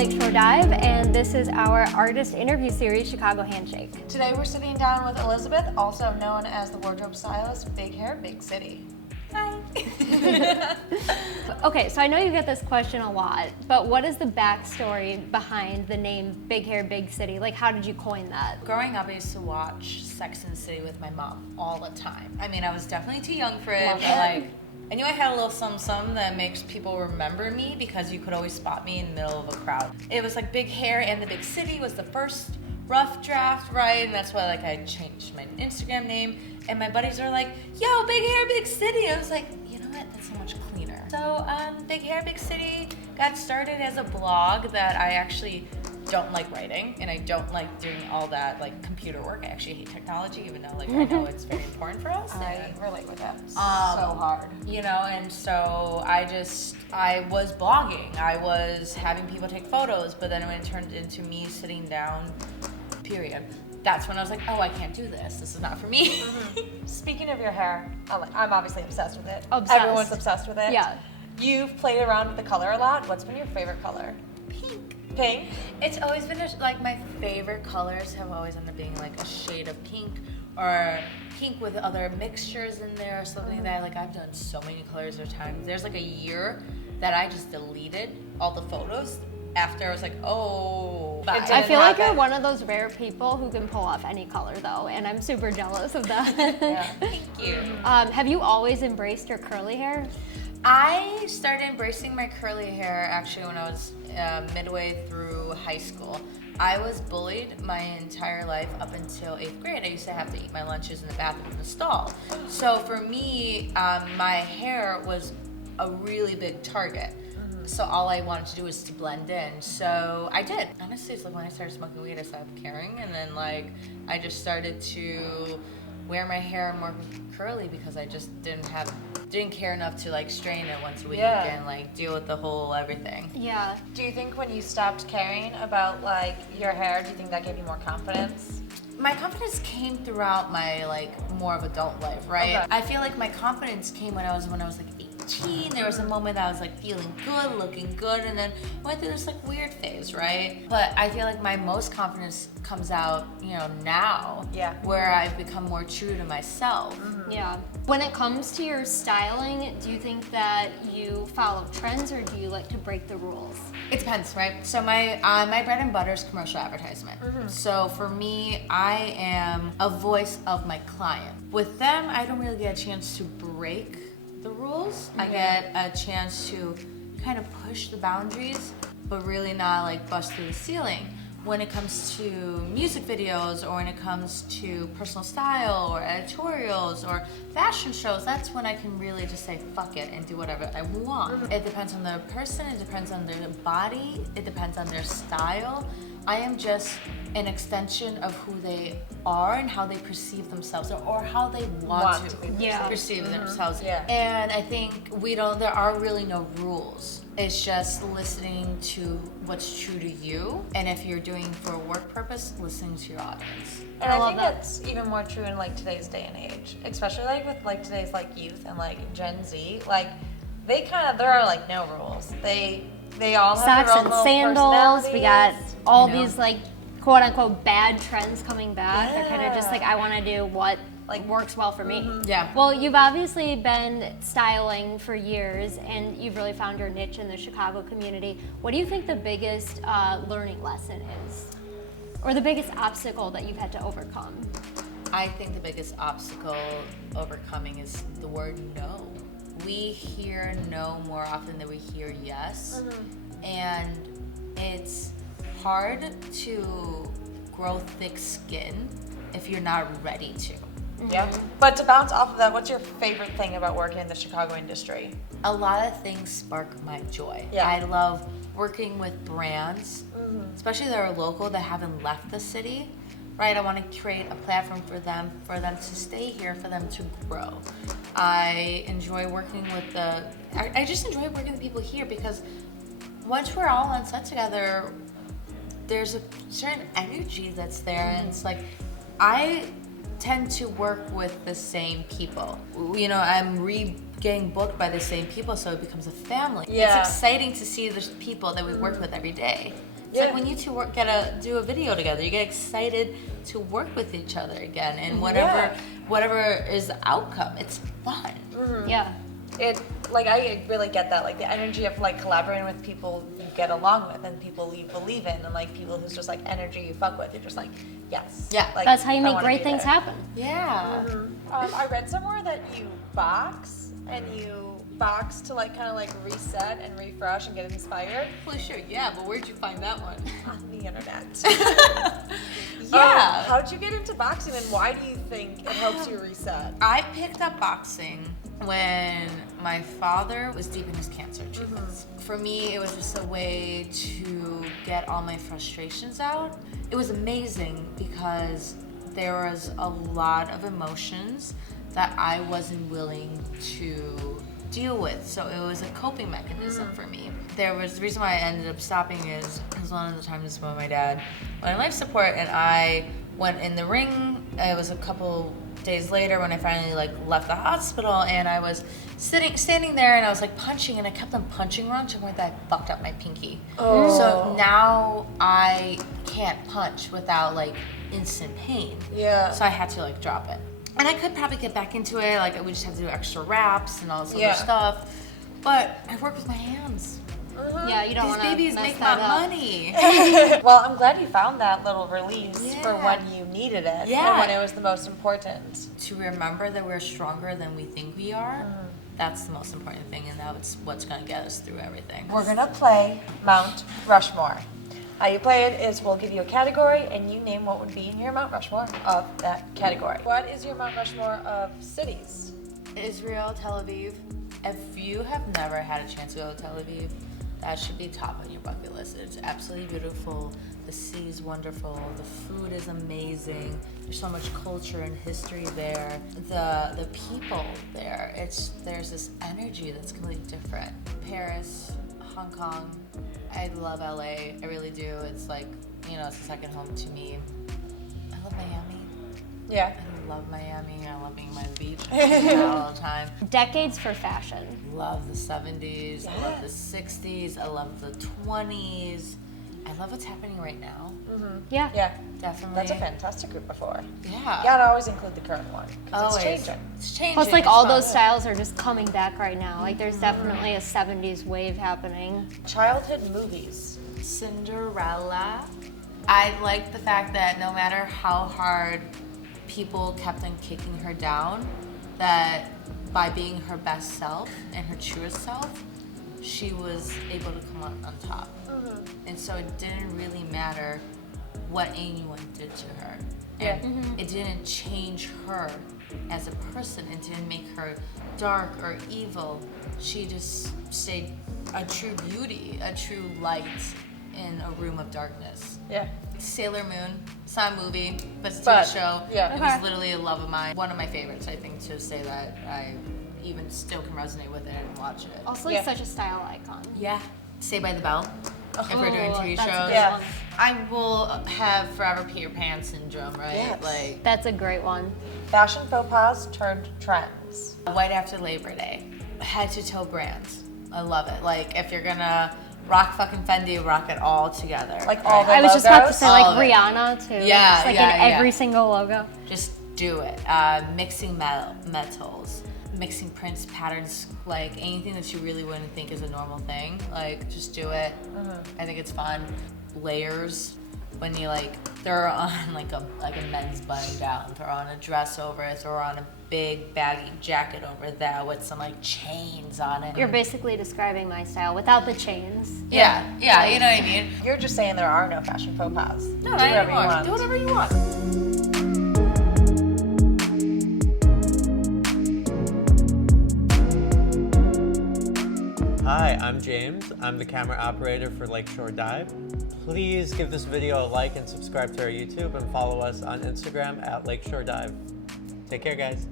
Lakeshore Dive, and this is our artist interview series, Chicago Handshake. Today we're sitting down with Elizabeth, also known as the wardrobe stylist, Big Hair, Big City. Hi. Okay, so I know you get this question a lot, but what is the backstory behind the name Big Hair, Big City? Like, how did you coin that? Growing up, I used to watch Sex and the City with my mom all the time. I mean, I was definitely too young for it, but like, I knew I had a little something that makes people remember me because you could always spot me in the middle of a crowd. It was like Big Hair and the Big City was the first rough draft, right? And that's why like I changed my Instagram name. And my buddies are like, yo, Big Hair, Big City. I was like, you know what? That's so much cleaner. So Big Hair, Big City got started as a blog that I actually don't like writing, and I don't like doing all that like computer work. I actually hate technology, even though like I know it's very important for us. I relate with that so hard. You know, and so I was blogging. I was having people take photos, but then when it turned into me sitting down, period, that's when I was like, oh, I can't do this. This is not for me. Speaking of your hair, I'm obviously obsessed with it. Obsessed. Everyone's obsessed with it. Yeah. You've played around with the color a lot. What's been your favorite color? Pink. Pink? It's always been like my favorite colors have always ended up being like a shade of pink or pink with other mixtures in there or something like that. Like I've done so many colors or times. There's like a year that I just deleted all the photos after I was like, oh, bye. I feel like you're one of those rare people who can pull off any color though, and I'm super jealous of that. Yeah. Thank you. Have you always embraced your curly hair? I started embracing my curly hair actually when I was midway through high school. I was bullied my entire life up until 8th grade. I used to have to eat my lunches in the bathroom in the stall. So for me, my hair was a really big target. So all I wanted to do was to blend in. So I did. Honestly, it's like when I started smoking weed, I stopped caring. And then like, I just started to wear my hair more curly because I just didn't care enough to like strain it once a week and like deal with the whole everything. Yeah. Do you think when you stopped caring about like your hair, do you think that gave you more confidence? My confidence came throughout my like more of adult life, right? Okay. I feel like my confidence came when I was like 18. There was a moment that I was like feeling good, looking good, and then went through this like weird phase, right? But I feel like my most confidence comes out, you know, now, where I've become more true to myself. Yeah. When it comes to your styling, do you think that you follow trends or do you like to break the rules? It depends, right? So my bread and butter is commercial advertisement. So for me, I am a voice of my client. With them, I don't really get a chance to break the rules. I get a chance to kind of push the boundaries, but really not like bust through the ceiling. When it comes to music videos or when it comes to personal style or editorials or fashion shows, that's when I can really just say fuck it and do whatever I want. It depends on the person, it depends on their body, it depends on their style. I am just an extension of who they are and how they perceive themselves or how they want to perceive themselves. Yeah. And I think there are really no rules. It's just listening to what's true to you, and if you're doing for a work purpose, listening to your audience. And I think that's even more true in like today's day and age, especially like with like today's like youth and like Gen Z. Like there are like no rules. They all have socks their own and little sandals. We got all You know. these like quote unquote bad trends coming back. They're kind of just like, I want to do what like works well for me. Yeah. Well, you've obviously been styling for years and you've really found your niche in the Chicago community. What do you think the biggest learning lesson is? Or the biggest obstacle that you've had to overcome? I think the biggest obstacle overcoming is the word no. We hear no more often than we hear yes. And it's hard to grow thick skin if you're not ready to. Yeah. But to bounce off of that, what's your favorite thing about working in the Chicago industry? A lot of things spark my joy. Yeah. I love working with brands, especially that are local that haven't left the city. Right, I want to create a platform for them to stay here, for them to grow. I enjoy working with I just enjoy working with people here because once we're all on set together, there's a certain energy that's there, and it's like, I tend to work with the same people. You know, I'm getting booked by the same people, so it becomes a family. Yeah. It's exciting to see the people that we work with every day. It's like when you two do a video together, you get excited to work with each other again, and whatever is the outcome, it's fun. Yeah. It like I really get that, like the energy of like collaborating with people you get along with and people you believe in, and like people who's just like energy you fuck with. You're just like, yes. Yeah. Like, That's how you I make wanna great be things there. happen. Yeah. I read somewhere that you box and you box to like kind of like reset and refresh and get inspired. Well, sure, yeah, but where'd you find that one? On the internet. Yeah. How'd you get into boxing and why do you think it helps you reset? I picked up boxing when my father was deep in his cancer treatments. For me, it was just a way to get all my frustrations out. It was amazing because there was a lot of emotions that I wasn't willing to deal with. So it was a coping mechanism for me. The reason why I ended up stopping is one of the times when my dad went on life support and I went in the ring. It was a couple days later when I finally like left the hospital, and I was standing there and I was like punching, and I kept on punching wrong to the point that I fucked up my pinky. So now I can't punch without like instant pain. Yeah. So I had to like drop it. And I could probably get back into it, like we just have to do extra wraps and all this other stuff. But I work with my hands. Yeah, you don't These want to babies mess make that my up. money. Well, I'm glad you found that little release for when you needed it Yeah. and when it was the most important. To remember that we're stronger than we think we are, that's the most important thing, and that's what's going to get us through everything. We're gonna play Mount Rushmore. How you play it is we'll give you a category and you name what would be in your Mount Rushmore of that category. What is your Mount Rushmore of cities? Israel, Tel Aviv. If you have never had a chance to go to Tel Aviv, that should be top on your bucket list. It's absolutely beautiful. The sea is wonderful. The food is amazing. There's so much culture and history there. The people there, there's this energy that's completely different. Paris, Hong Kong. I love LA. I really do. It's like, it's a second home to me. I love Miami. Yeah. I love Miami. I love being by the beach. All the time. Decades for fashion. Love the 70s. I love the 60s. I love the 20s. I love what's happening right now. Yeah. Yeah. Definitely. That's a fantastic group before. Yeah. You gotta always include the current one. 'Cause Always. It's changing. It's changing. Plus, like It's all fun. those styles are just coming back right now. Like there's definitely a 70s wave happening. Childhood movies. Cinderella. I like the fact that no matter how hard people kept on kicking her down, that by being her best self and her truest self, she was able to come out on top. And so it didn't really matter what anyone did to her. And it didn't change her as a person. It didn't make her dark or evil. She just stayed a true beauty, a true light in a room of darkness. Yeah. Sailor Moon, it's not a movie, but it's a But, TV show. yeah. It was literally a love of mine. One of my favorites, I think, to say that I even still can resonate with it and watch it. Also, like such a style icon. Yeah. Saved by the Bell. If we're doing TV that's a shows. good Yeah. one. I will have forever Peter Pan syndrome, right? Yes. Like That's a great one. Fashion faux pas turned trends. right after Labor Day. Head to toe brands. I love it. Like if you're gonna rock fucking Fendi, rock it all together. Like all the I was just about to logos? say All like of it. Rihanna too. Yeah, Just, like yeah, in yeah. every single logo. Just do it. Mixing metals, mixing prints, patterns, like anything that you really wouldn't think is a normal thing. Like just do it. I think it's fun. Layers. When you like throw on like a men's button down, throw on a dress over it, throw on a big baggy jacket over that with some like chains on it. You're basically describing my style without the chains. yeah, you know what I mean? You're just saying there are no fashion faux pas. No, Do not whatever you anymore. want. Do whatever you want. Hi, I'm James. I'm the camera operator for Lakeshore Dive. Please give this video a like and subscribe to our YouTube and follow us on Instagram at Lakeshore Dive. Take care, guys.